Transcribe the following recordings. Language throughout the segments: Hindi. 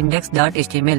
index.html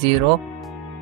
0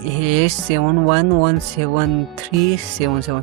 7117377،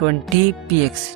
20 px،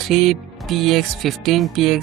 3 px 15 px،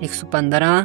115،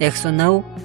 109،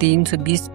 320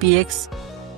px،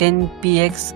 10 px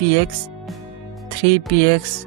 px 3 px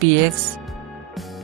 px،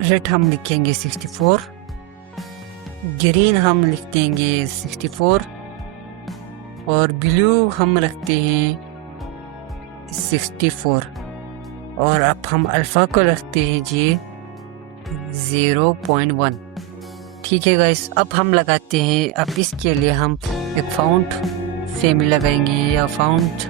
red हम लिखेंगे 64, ग्रीन हम लिख देंगे 64 और ब्लू हम रखते हैं 64 और अब हम अल्फ़ा को रखते हैं जी 0.1। ठीक है गाइस, अब हम लगाते हैं, अब इसके लिए हम एक फाउंट फैमिली लगाएंगे या फाउंट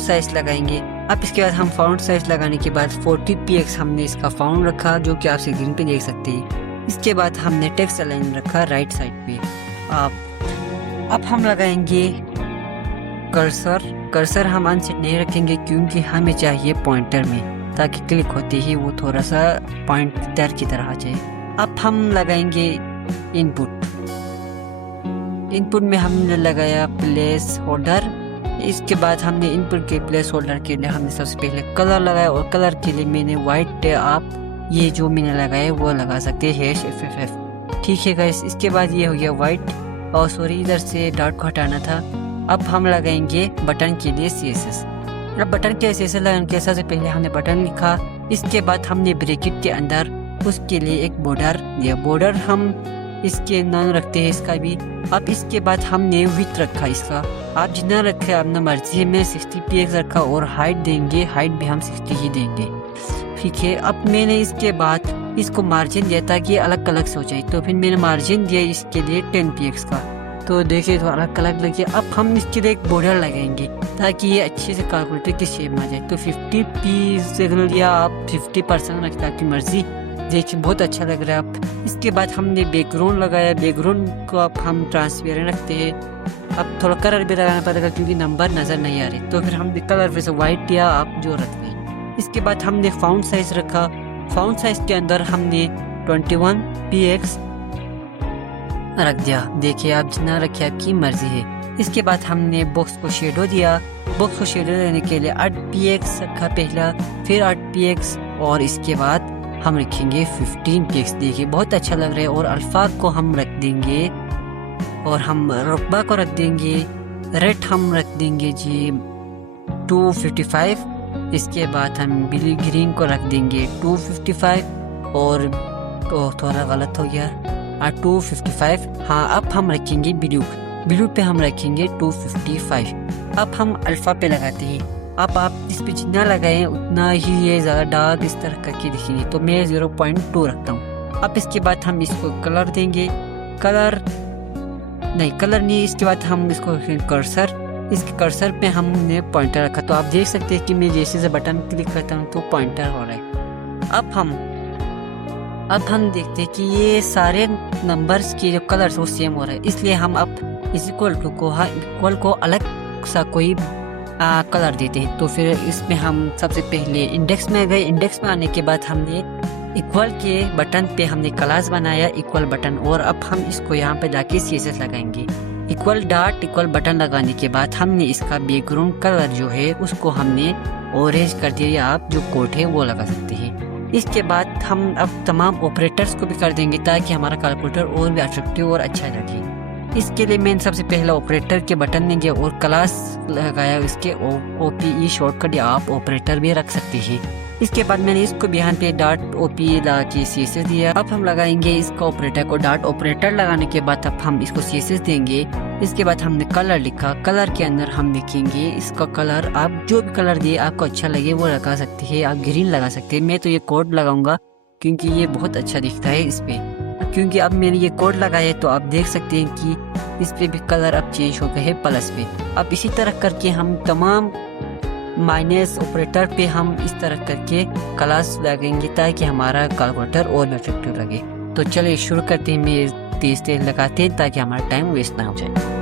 साइज लगाएंगे। अब इसके बाद हम फाउंट साइज लगाने के बाद 40px हमने इसका फाउंट रखा जो कि आप स्क्रीन पे देख सकते हैं। इसके बाद हमने टेक्स्ट अलाइन रखा राइट साइड पे। अब हम लगाएंगे कर्सर हम अनसेट नहीं रखेंगे क्योंकि हमें चाहिए पॉइंटर में, ताकि क्लिक होते ही वो थोड़ा सा पॉइंटर की तरह आ जाए। अब हम लगाएंगे इनपुट में हमने लगाया प्लेस होल्डर। इसके बाद हमने इनपुट के प्लेस होल्डर के लिए हमने सबसे पहले कलर लगाया और कलर के लिए मैंने वाइट, आप ये जो मैंने लगाया वो लगा सकते हैं #FFF। ठीक है गाइस, इसके बाद ये हो गया वाइट और सॉरी इधर से डॉट को हटाना था। अब हम लगाएंगे बटन के लिए CSS। अब बटन के CSS लगाने के सबसे पहले हमने बटन लिखा, इसके बाद हमने ब्रैकेट के अंदर उसके लिए एक बॉर्डर दिया। बॉर्डर हम इसके नाम रखते हैं इसका भी। अब इसके बाद हमने विड्थ रखा इसका, आप जितना रखे अपना मर्जी है। मैं 60px रखा और हाइट देंगे, हाइट भी हम 60 ही देंगे। ठीक है, अब मैंने इसके बाद इसको मार्जिन दिया ताकि अलग अलग से हो जाए, तो फिर मैंने मार्जिन दिया इसके लिए 10px का, तो देखिए तो अलग अलग लगे। अब हम इसके लिए एक बॉर्डर लगाएंगे ताकि ये अच्छे से कैलकुलेटर की शेप में आ जाए। तो 50p से या आप 50% रखना आपकी मर्जी, देखिए बहुत अच्छा लग रहा है। अब इसके बाद हमने बैकग्राउंड लगाया, बैकग्राउंड को अब हम ट्रांसपेरेंट रखते हैं। अब थोड़ा कलर भी लगाना पड़ेगा क्योंकि नंबर नज़र नहीं आ रहे, तो फिर हम कलर फिर से वाइट या आप जो रखते हैं। इसके बाद हमने फाउंट साइज रखा, फाउंट साइज के अंदर हमने 21px रख दिया। देखिए आप जितना रखिए आपकी मर्जी है। इसके बाद हमने बॉक्स को शेडो दिया, बॉक्स को शेडो देने के लिए 8px रखा पहला, फिर 8px और इसके बाद हम रखेंगे 15px। देखिए बहुत अच्छा लग रहा है। और अल्फा को हम रख देंगे और हम रुकबा को रख देंगे, रेट हम रख देंगे जी 255। इसके बाद हम ग्रीन को रख देंगे 255 और तो थोड़ा गलत हो गया 255। हाँ, अब हम रखेंगे ब्लू पे हम रखेंगे 255। अब हम अल्फा पे लगाते हैं। अब आप इस पे जितना लगाएं उतना ही ये ज़्यादा डार्क इस तरह करके दिखेंगे, तो मैं 0.2 रखता हूँ। अब इसके बाद हम इसको कलर देंगे, कलर नहीं, इसके बाद हम इसको कर्सर, इसके कर्सर पे हमने पॉइंटर रखा, तो आप देख सकते हैं कि मैं जैसे से बटन क्लिक करता हूँ तो पॉइंटर हो रहा है। अब हम देखते हैं कि ये सारे नंबर्स के जो कलर्स वो सेम हो रहा है, इसलिए हम अब इस इक्वल को अलग सा कोई कलर देते हैं। तो फिर इसमें हम सबसे पहले इंडेक्स में गए, इंडेक्स में आने के बाद हमने इक्वल के बटन पे हमने क्लास बनाया इक्वल बटन, और अब हम इसको यहाँ पे जाके CSS लगाएंगे। इक्वल बटन लगाने के बाद हमने इसका बैकग्राउंड कलर जो है उसको हमने ऑरेंज कर दिया, या आप जो कोड है वो लगा सकते हैं। इसके बाद हम अब तमाम ऑपरेटर्स को भी कर देंगे ताकि हमारा कैलकुलेटर और भी अट्रैक्टिव और अच्छा लगे। इसके लिए मैंने सबसे पहले ऑपरेटर के बटन देंगे और क्लास लगाया, इसके OPE शॉर्टकट या आप ऑपरेटर भी रख सकते हैं। इसके बाद मैंने इसको भी यहाँ पे .OPE लगा के CSS दिया। अब हम लगाएंगे इसका ऑपरेटर को, .ऑपरेटर लगाने के बाद अब हम इसको CSS देंगे। इसके बाद हमने कलर लिखा, कलर के अंदर हम लिखेंगे इसका कलर, आप जो भी कलर दिए आपको अच्छा लगे वो लगा सकते हैं। आप ग्रीन लगा सकते हैं, मैं तो ये कोड लगाऊंगा क्योंकि ये बहुत अच्छा दिखता है इस पे। क्योंकि अब मैंने ये कोड लगाया है तो आप देख सकते हैं कि इस पे भी कलर अब चेंज हो गए हैं प्लस पे। अब इसी तरह करके हम तमाम माइनस ऑपरेटर पे हम इस तरह करके क्लास लगाएंगे ताकि हमारा कैलकुलेटर और भी इफेक्टिव लगे। तो चलिए शुरू करते हैं, मैं तेज लगाते हैं ताकि हमारा टाइम वेस्ट ना हो जाए।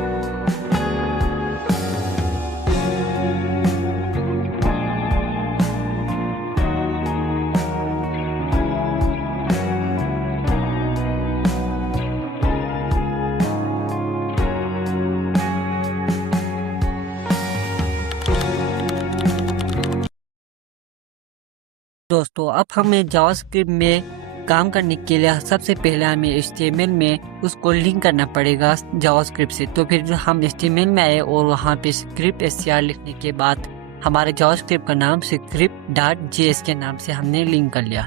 दोस्तों अब हमें जावास्क्रिप्ट में काम करने के लिए सबसे पहले हमें HTML में उसको लिंक करना पड़ेगा जावास्क्रिप्ट से। तो फिर हम HTML में आए और वहाँ पे स्क्रिप्ट SCR लिखने के बाद हमारे जावास्क्रिप्ट का नाम script.js के नाम से हमने लिंक कर लिया।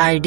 ID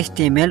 HTML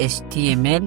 HTML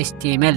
HTML،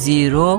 0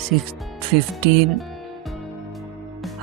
15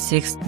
6،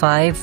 5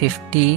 50،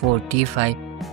45.